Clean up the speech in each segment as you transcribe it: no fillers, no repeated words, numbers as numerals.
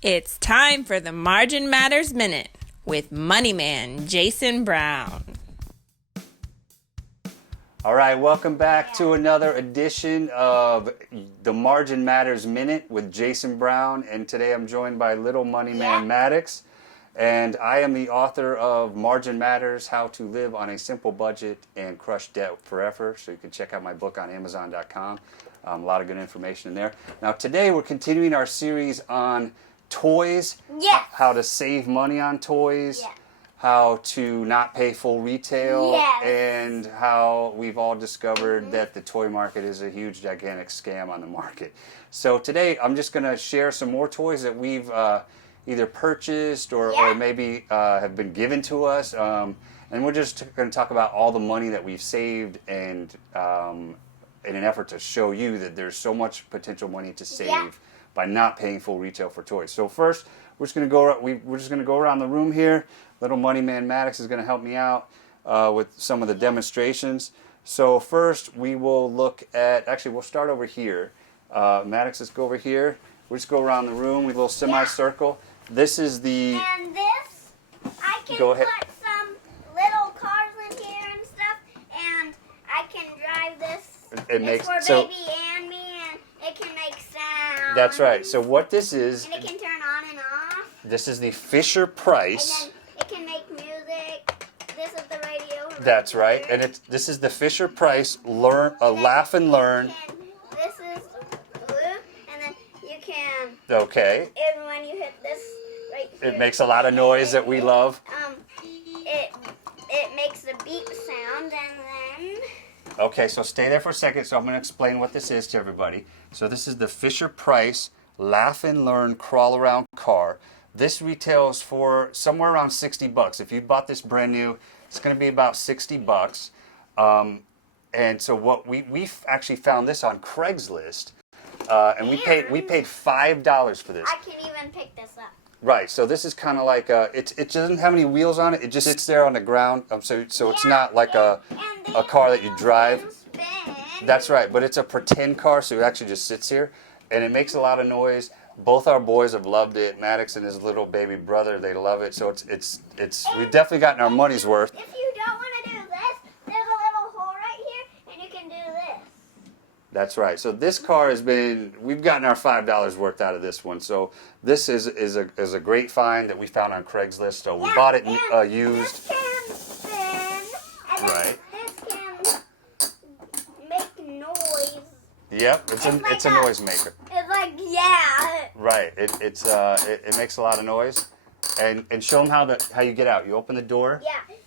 It's time for the Margin Matters Minute with Money Man Jason Brown. All right, welcome back to another edition of the Margin Matters Minute with Jason Brown, and today I'm joined by Little Money Man Maddox, and I am the author of Margin Matters: How to Live on a Simple Budget and Crush Debt Forever. So you can check out my book on Amazon.com. A lot of good information in there. Now today we're continuing our series on toys, how to save money on toys, how to not pay full retail, and how we've all discovered that the toy market is a huge, gigantic scam on the market. So today I'm just going to share some more toys that we've either purchased or maybe have been given to us, and we're just going to talk about all the money that we've saved, and in an effort to show you that there's so much potential money to save by not paying full retail for toys. So first, we're just going to go around the room here. Little Money Man Maddox is going to help me out with some of the demonstrations. So first, we will look at. Actually, we'll start over here. Maddox, let's go over here. We'll just go around the room. We little semicircle. This is the. And this, I can put some little cars in here and stuff, and I can drive this. It's for baby and me, and it can make sound. That's right. So what this is. And it can turn on and off. This is the Fisher-Price. And then it can make music. This is the radio. That's right. And this is the Fisher-Price Laugh and Learn. This is blue, and then you can. Okay. And when you hit this right here. It makes a lot of noise that we love. It makes a beep sound, and then. Okay, so stay there for a second. So I'm going to explain what this is to everybody. So this is the Fisher-Price Laugh and Learn Crawl Around Car. This retails for somewhere around $60. If you bought this brand new, it's going to be about $60. And so what we actually found this on Craigslist, and we paid $5 for this. I can even pick this up. Right. So this is kind of like it doesn't have any wheels on it. It just sits there on the ground. So it's not like a car that you drive. That's right. But it's a pretend car, so it actually just sits here, and it makes a lot of noise. Both our boys have loved it. Maddox and his little baby brother, they love it. So it's we've definitely gotten our money's worth. If you don't want to do this, there's a little hole right here, and you can do this. That's right. So this car we've gotten our $5 worth out of this one. So this is a great find that we found on Craigslist. So we bought it used. This can spin, and right. This can make noise. Yep, it's a noise maker. It's like Right. It makes a lot of noise, and show them how you get out. You open the door.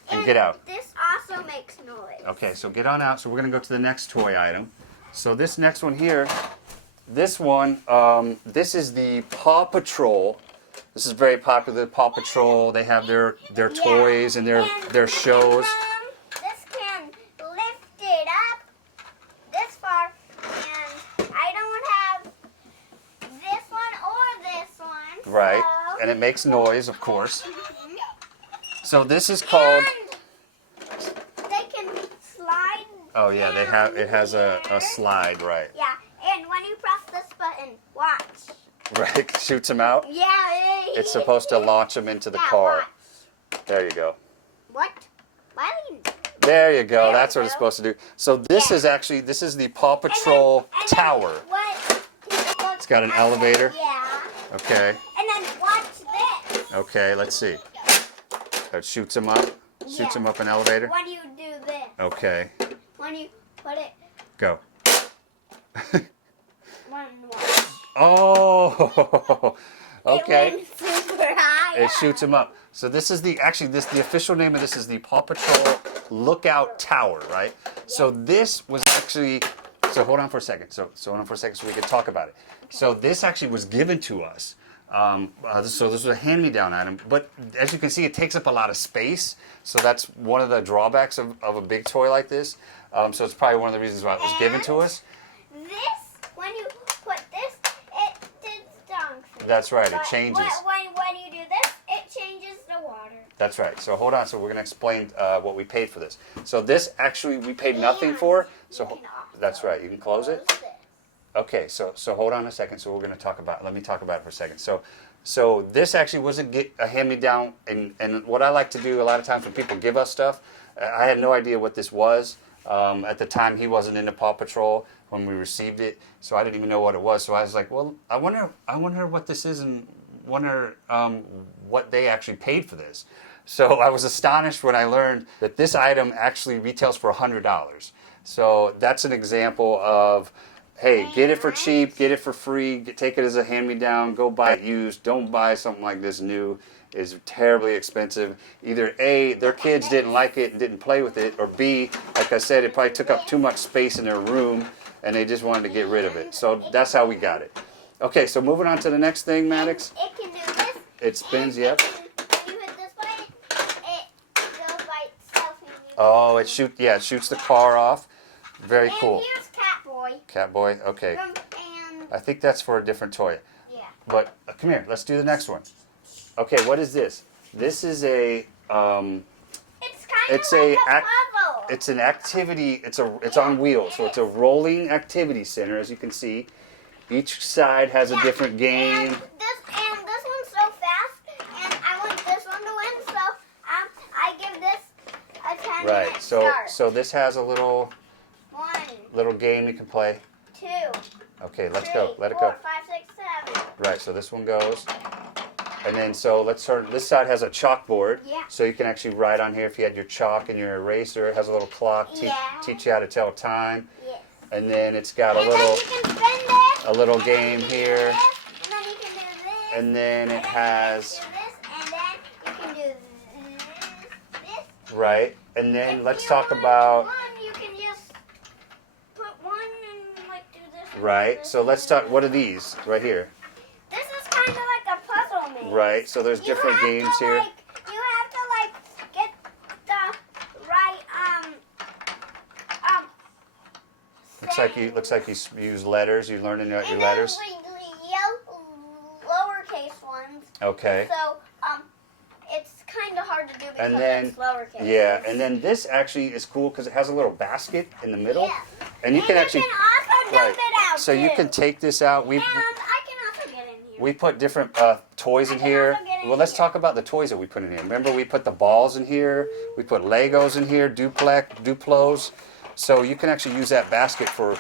And get out. This also makes noise. Okay, so get on out. So we're gonna go to the next toy item. So this next one here, this is the Paw Patrol. This is very popular. Paw Patrol. They have their toys and their shows. This can lift it up this far, and I don't have this one or this one. Right, so. and it makes noise, of course. So this is called. And they can slide. Oh yeah, it has a slide, right? Yeah, and when you press this button, watch. Right, shoots them out. Yeah. It's supposed to launch them into the car. Watch. There you go. What? Why? There you go. That's what it's supposed to do. So this is the Paw Patrol tower. It's got an elevator. Yeah. Okay. And then watch this. Okay, let's see. It shoots them up. Shoots them up an elevator. When you do this. Okay. When you put it. Go. One. Oh. Okay. It went super high. It shoots them up. So this is the official name of this is the Paw Patrol Lookout Tower, right? So this was actually. So hold on for a second. So hold on for a second so we can talk about it. So this actually was given to us. So this was a hand-me-down item, but as you can see, it takes up a lot of space. So that's one of the drawbacks of a big toy like this. So it's probably one of the reasons why it was given to us. This, when you put this, it did dunk. That's right. It changes. When you do this, it changes the water. That's right. So hold on. So we're going to explain what we paid for this. So this actually we paid nothing for. So that's right. You can close it. Okay, so hold on a second. So we're going to talk about. Let me talk about it for a second. So this actually wasn't a hand-me-down, and what I like to do a lot of times when people give us stuff, I had no idea what this was. At the time, he wasn't into Paw Patrol when we received it, so I didn't even know what it was. So I was like, well, I wonder what this is, and wonder what they actually paid for this. So I was astonished when I learned that this item actually retails for $100. So that's an example of, hey, get it for cheap, get it for free, take it as a hand-me-down, go buy it used. Don't buy something like this new. It's terribly expensive. Either A, their kids didn't like it and didn't play with it, or B, like I said, it probably took up too much space in their room and they just wanted to get rid of it. So that's how we got it. Okay, so moving on to the next thing, Maddox. It can do this. It spins, yep. When you hit this button, it goes by itself. Oh, it shoots the car off. Very cool. And here's Catboy. Catboy, okay. And I think that's for a different toy. yeah. But come here, let's do the next one. Okay, what is this? This is a It's kind of like a puzzle. it's an activity. It's on wheels, so it's a rolling activity center, as you can see. Each side has a different game. And this one's so fast, and I want this one to win, so I give this a 10-minute Right. start. So this has a little 1, game you can play. 2, Okay, let's 3, go. Let it 4, go. 5, 6, 7. Right. So this one goes. And then so let's start. This side has a chalkboard, Yeah. so you can actually write on here if you had your chalk and your eraser. It has a little clock, teach you how to tell time. Yes. And then it's got a And little then you can spin this. a little and then game you can here, do this, and then you can do this. and then it has And then you can do this. right. And then If let's you talk want about one, you can just put one and like do this. and right. this So let's and talk. this. what are these right here? This is kind of like a puzzle maze. Right. So there's different games here. You have to get the right Looks like you use letters. You're learning out your and letters. then the lowercase ones. Okay. So it's kind of hard to do because And then it's lowercase. yeah, and then this actually is cool because it has a little basket in the middle, Yeah. and you can actually also dump it out So you too. can take this out. And I can also get in here. We put different toys in here. also get in Well, let's here. talk about the toys that we put in here. Remember, we put the balls in here. We put Legos in here, Duplos. So you can actually use that basket for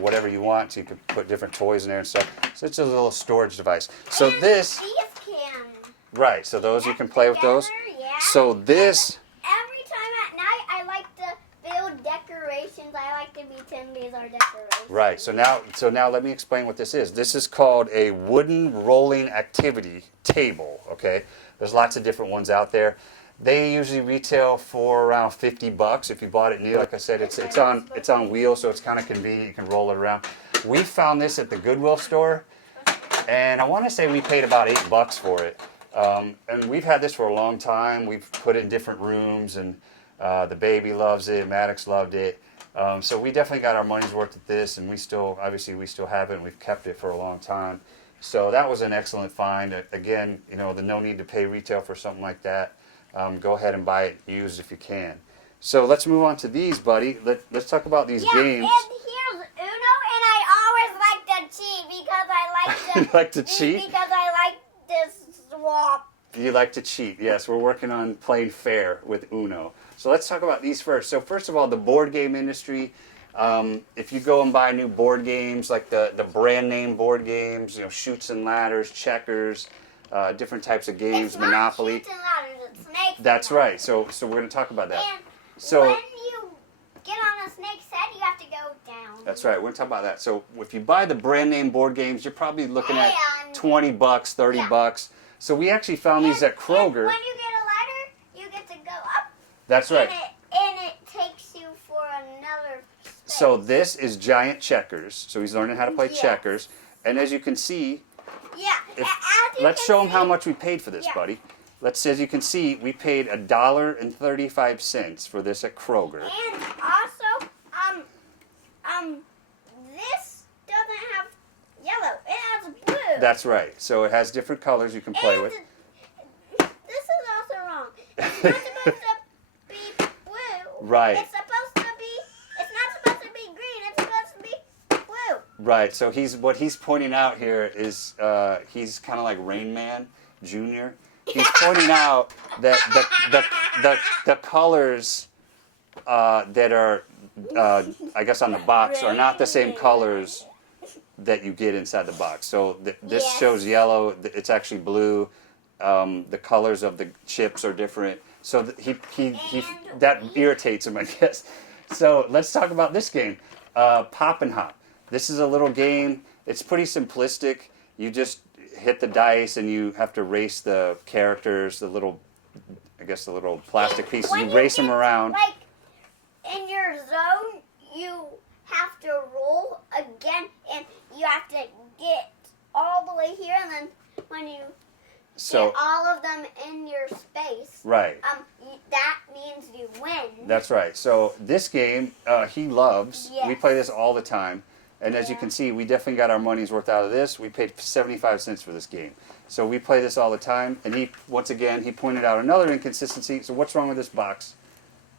whatever you want. So you can put different toys in there and stuff. So it's a little storage device. So And this, these can. right? So those you can play with those. Together, yeah. So this, Every time at night, I like to build decorations. I like to pretend these are decorations. right? So now let me explain what this is. This is called a wooden rolling activity table. Okay, there's lots of different ones out there. They usually retail for around $50 if you bought it new. Like I said, it's on wheels, so it's kind of convenient. You can roll it around. We found this at the Goodwill store, and I want to say we paid about $8 for it. And we've had this for a long time. We've put it in different rooms, and the baby loves it. Maddox loved it. So we definitely got our money's worth at this, and we still have it, and we've kept it for a long time. So that was an excellent find. Again, the no need to pay retail for something like that. Go ahead and buy it used if you can. So let's move on to these, buddy. Let's talk about these games. And here's Uno, and I always like to cheat because I like to. You like to cheat? Because I like this swap. You like to cheat. Yes, we're working on playing fair with Uno. So let's talk about these first. So first of all, the board game industry. If you go and buy new board games, like the brand name board games, Chutes and Ladders, Checkers, different types of games, It's Monopoly. Not Chutes and Ladders, it's snakes. That's right. So we're going to talk about that. And So when you get on a snake's head, you have to go down. that's right. We're going to talk about that. So if you buy the brand name board games, you're probably looking at And- $20, $30. So we actually found these at And Kroger. when you get a ladder, you get to go up. That's right. And it takes you for another space. So this is giant checkers. So he's learning how to play Yes. checkers. And as you can see, Yeah. if- as you let's can show him how see- much we paid for this, Yeah. buddy. As you can see, we paid $1.35 for this at Kroger. And also, this doesn't have yellow. It has blue. That's right. So it has different colors you can play And with. This is also wrong. It's not supposed to be blue. Right. It's not supposed to be green. It's supposed to be blue. Right. So what he's pointing out here is he's kind of like Rain Man Jr. He's pointing out that the colors that are I guess on the box are not the same colors that you get inside the box. So this shows yellow. It's actually blue. The colors of the chips are different. So that irritates him, I guess. So let's talk about this game, Pop and Hop. This is a little game. It's pretty simplistic. You just hit the dice and you have to race the characters, the little plastic pieces. You race them around. Like in your zone, you have to roll again, and you have to get all the way here, and then when you get all of them in your space, right? That means you win. That's right. So this game, he loves. Yes. We play this all the time. And as you can see, we definitely got our money's worth out of this. We paid 75 cents for this game. So we play this all the time. And once again, he pointed out another inconsistency. So what's wrong with this box?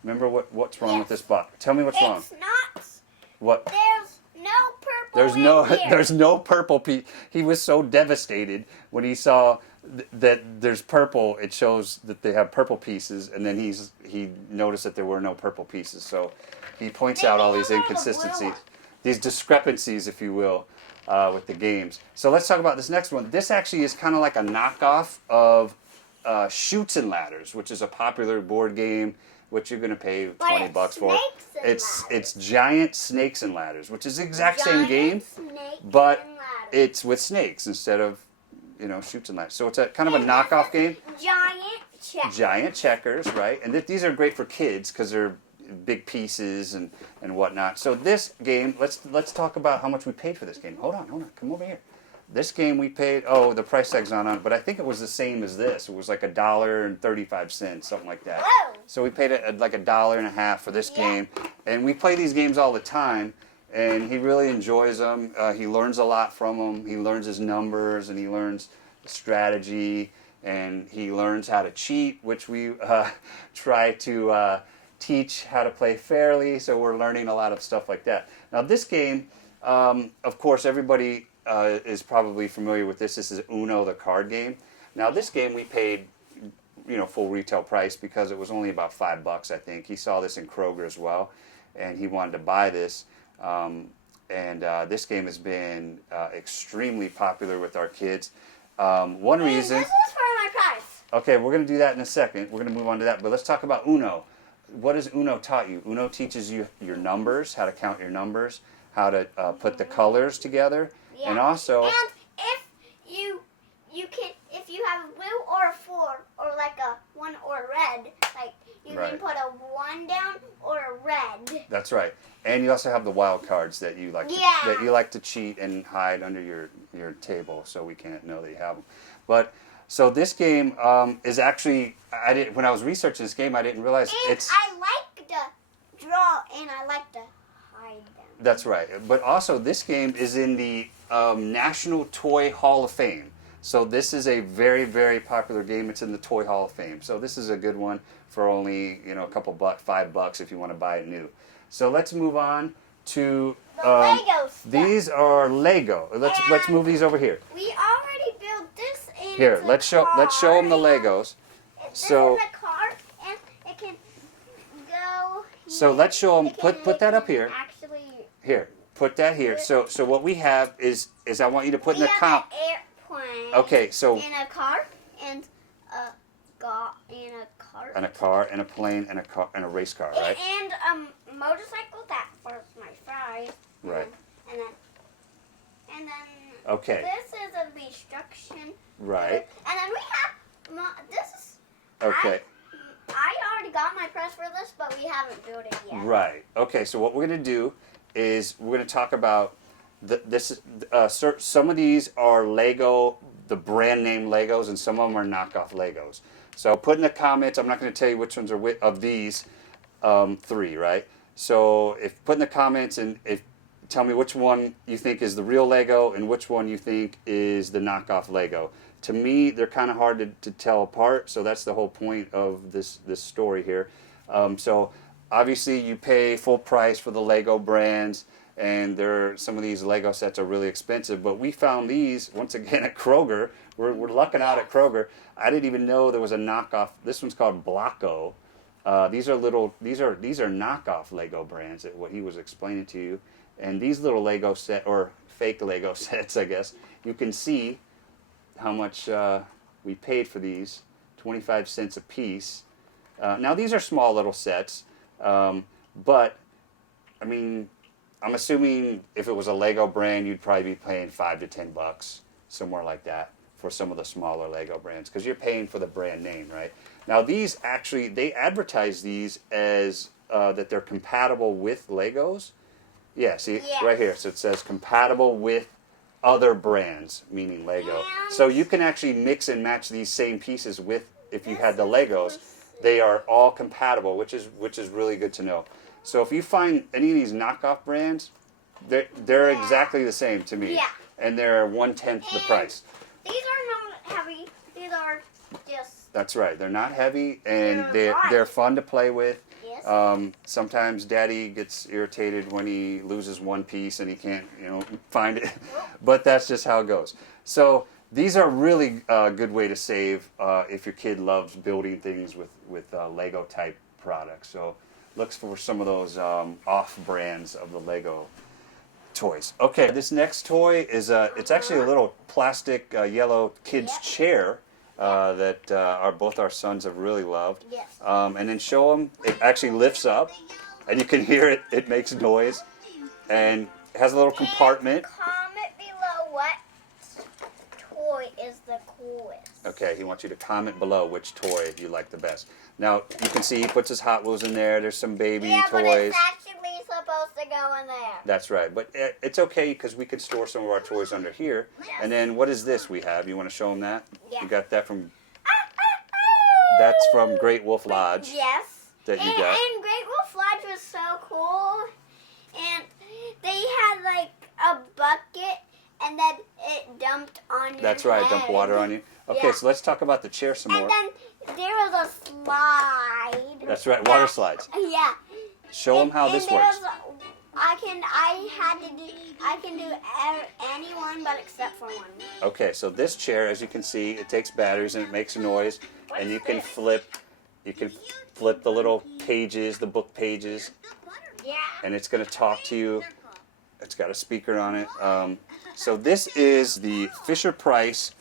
Remember what's wrong with this box? Tell me what's wrong. It's not. What? There's no purple There's no purple piece. He was so devastated when he saw that there's purple. It shows that they have purple pieces. And then he noticed that there were no purple pieces. So he points out all these inconsistencies. These discrepancies, if you will, with the games. So let's talk about this next one. This actually is kind of like a knockoff of Chutes and Ladders, which is a popular board game, which you're going to pay $20 for. It's giant snakes and ladders, which is the exact same game, but it's with snakes instead of Chutes and Ladders. So it's a kind of a knockoff game. Giant checkers, right? And these are great for kids because they're big pieces and whatnot. So this game, let's talk about how much we paid for this game. Hold on, come over here. This game we paid, the price tag's not on it, but I think it was the same as this. It was like $1.35, something like that. Whoa. So we paid like $1.50 for this game, and we play these games all the time, and he really enjoys them. He learns a lot from them. He learns his numbers, and he learns strategy, and he learns how to cheat, which we try to teach how to play fairly, so we're learning a lot of stuff like that. Now this game, of course, everybody is probably familiar with this. This is Uno, the card game. Now this game we paid, full retail price because it was only about $5, I think. He saw this in Kroger as well, and he wanted to buy this. This game has been extremely popular with our kids. One reason. This is for my prize. Okay, we're going to do that in a second. We're going to move on to that, but let's talk about Uno. What has Uno taught you? Uno teaches you your numbers, how to count your numbers, how to put the colors together, and also. And if you have a blue or a 4 or like a 1 or a red, like you can put a 1 down or a red. That's right. And you also have the wild cards that you like to cheat and hide under your table, so we can't know that you have them. But so this game is actually when I was researching this game, I didn't realize I like to draw and I like to hide them. That's right. But also this game is in the National Toy Hall of Fame. So this is a very, very popular game. It's in the Toy Hall of Fame. So this is a good one for only a couple bucks, $5 if you want to buy it new. So let's move on to the Lego stuff. These are Lego. Let's move these over here. We already built this in Here, let's show them the Legos. This is a car, and it can go. So let's show them. Put that up here. Actually, here, put that here. So what we have is I want you to put in the an airplane. Okay, so in a car and a cart. And a car and a plane and a car and a race car, right? And a motorcycle. That was my fries. Right. And then. Okay. This is a destruction. Right. And then we have this is. Okay. I already got my press for this, but we haven't built it yet. Right. Okay. So what we're going to do is we're going to talk about this. Some of these are Lego, the brand name Legos, and some of them are knockoff Legos. So put in the comments. I'm not going to tell you which ones are of these 3, right? So put in the comments and tell me which one you think is the real Lego and which one you think is the knockoff Lego. To me, they're kind of hard to tell apart, so that's the whole point of this story here. So obviously you pay full price for the Lego brands, and some of these Lego sets are really expensive. But we found these once again at Kroger. We're lucking out at Kroger. I didn't even know there was a knockoff. This one's called Blocko. These are knockoff Lego brands. What he was explaining to you, and these little Lego set or fake Lego sets, I guess you can see how much we paid for these. 25 cents a piece. Now these are small little sets, but I mean, I'm assuming if it was a Lego brand, you'd probably be paying $5 to $10, somewhere like that, for some of the smaller Lego brands, because you're paying for the brand name, right? Now these actually, they advertise these as that they're compatible with Legos. Yeah, see, right here. So it says compatible with other brands, meaning Lego. So you can actually mix and match these same pieces with, if you had the Legos, they are all compatible, which is really good to know. So if you find any of these knockoff brands, they're exactly the same to me. Yeah. And they're 1/10 the price. These are not heavy. These are just... That's right. They're not heavy, and They're light. they're fun to play with. Yes. Sometimes Daddy gets irritated when he loses one piece and he can't, find it. But that's just how it goes. So these are really a good way to save if your kid loves building things with Lego type products. So look for some of those off brands of the Lego toys. Okay, this next toy is it's actually a little plastic yellow kids chair. That both our sons have really loved. Yes. And then show them, it actually lifts up, and you can hear it, it makes noise, and it has a little compartment. Comment below what toy is the coolest. Okay, he wants you to comment below which toy you like the best. Now, you can see he puts his Hot Wheels in there, there's some baby toys. But it's actually supposed to go in there. That's right, but it's okay because we could store some of our toys under here. Yes. And then what is this we have? You want to show them that? Yeah. You got that from... That's from Great Wolf Lodge. Yes. That you got. And Great Wolf Lodge was so cool. And they had like a bucket and then it dumped on your That's right, head. dump water on you. Okay, Yeah. so let's talk about the chair some more. And then there was a slide. That's right, water slides. Yeah. Show them how this works. I can do any one but except for one. Okay, so this chair, as you can see, it takes batteries and it makes a noise, and you can flip the little pages, the book pages, Yeah. and it's going to talk to you. It's got a speaker on it. So this is the Fisher-Price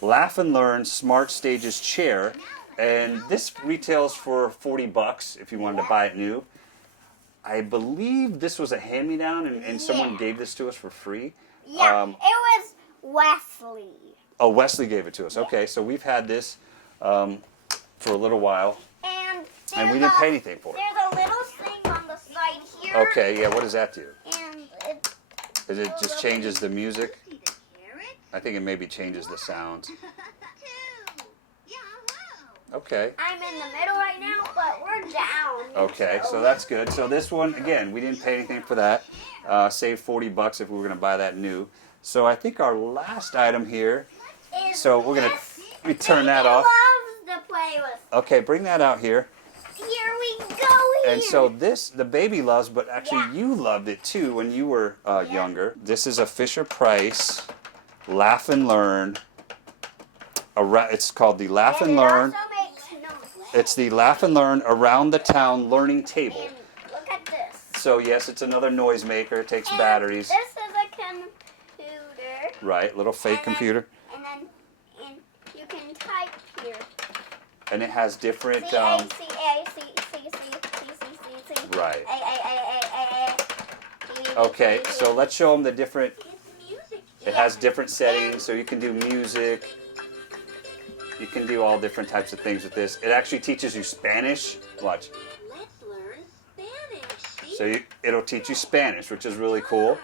Laugh and Learn Smart Stages chair, and this retails for $40 if you wanted to buy it new. I believe this was a hand-me-down, and someone gave this to us for free. Yeah, it was Wesley. Oh, Wesley gave it to us. Okay, so we've had this for a little while, and we didn't pay anything for it. There's a little thing on the side here. Okay, yeah, what does that do? And It just changes the music? I think it maybe changes the sounds. Okay. I'm in the middle right now, but we're down. Okay, so that's good. So this one, again, we didn't pay anything for that. Saved $40 if we were going to buy that new. So I think our last item here, so we're going to turn that off. Loves to play with. Okay, bring that out here. Here we go. Here. And so this, the baby loves, but actually you loved it too when you were younger. This is a Fisher-Price Laugh and Learn. It's called the Laugh and Learn. It also makes noise. It's the Laugh and Learn Around the Town Learning Table. And look at this. So yes, it's another noisemaker. It takes batteries. This is a computer. Right, little fake computer. And then you can type here. And it has different. C A C A C C C C C C. Right. A. Okay, so let's show them the different. It has different settings, so you can do music. You can do all different types of things with this. It actually teaches you Spanish. Watch. Let's learn Spanish. So it'll teach you Spanish, which is really cool.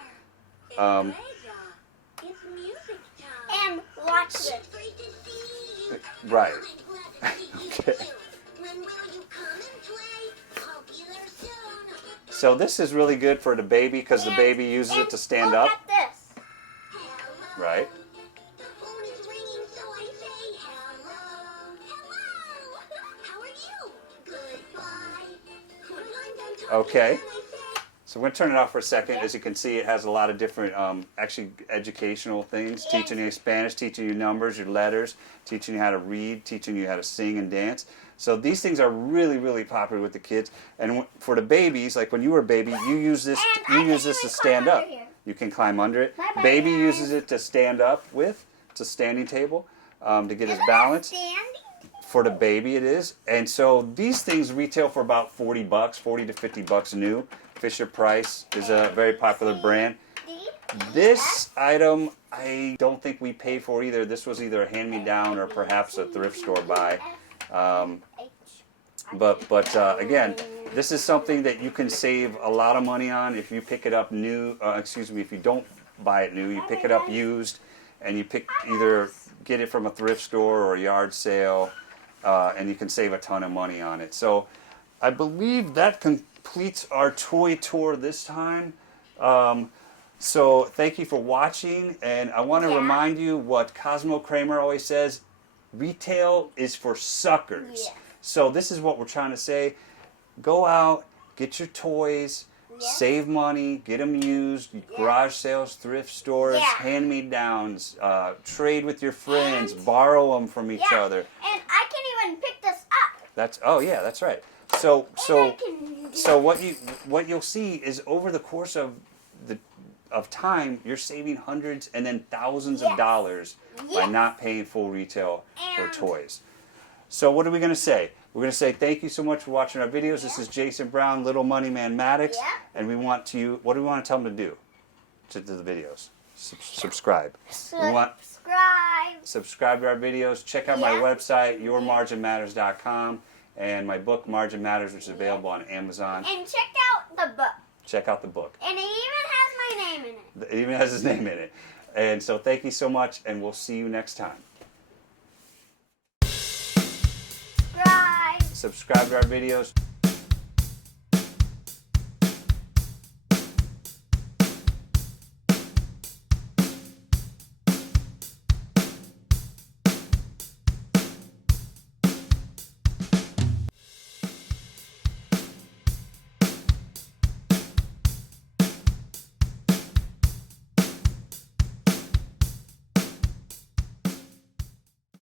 It's music time. And watch this. Right. Okay. So this is really good for the baby because the baby uses it to stand up. Look at this. Right. Okay. So we're going to turn it off for a second. As you can see, it has a lot of different, actually educational things, teaching you Spanish, teaching you numbers, your letters, teaching you how to read, teaching you how to sing and dance. So these things are really, really popular with the kids. And for the babies, like when you were a baby, you use this to stand up. You can climb under it. Baby uses it to stand up with. It's a standing table to get his balance. For the baby it is. And so these things retail for about $40, $40 to $50 new. Fisher Price is a very popular brand. This item I don't think we pay for either. This was either a hand-me-down or perhaps a thrift store buy. But again, this is something that you can save a lot of money on if you pick it up new. If you don't buy it new, you pick it up used, and you either get it from a thrift store or a yard sale, and you can save a ton of money on it. So I believe that completes our toy tour this time. So thank you for watching, and I want to remind you what Cosmo Kramer always says: retail is for suckers. So this is what we're trying to say: go out, get your toys, save money, get them used, garage sales, thrift stores, hand-me-downs, trade with your friends, borrow them from each other. And I can even pick this up. That's right. So what you'll see is over the course of time, you're saving hundreds and then thousands of dollars by not paying full retail for toys. So what are we going to say? We're going to say thank you so much for watching our videos. This is Jason Brown, Little Money Man Maddox, and what do we want to tell them to do to the videos? Subscribe. Subscribe to our videos. Check out my website, yourmarginmatters.com, and my book, Margin Matters, which is available on Amazon. And check out the book. Check out the book. And it even has my name in it. It even has his name in it. And so thank you so much, and we'll see you next time. Subscribe to our videos.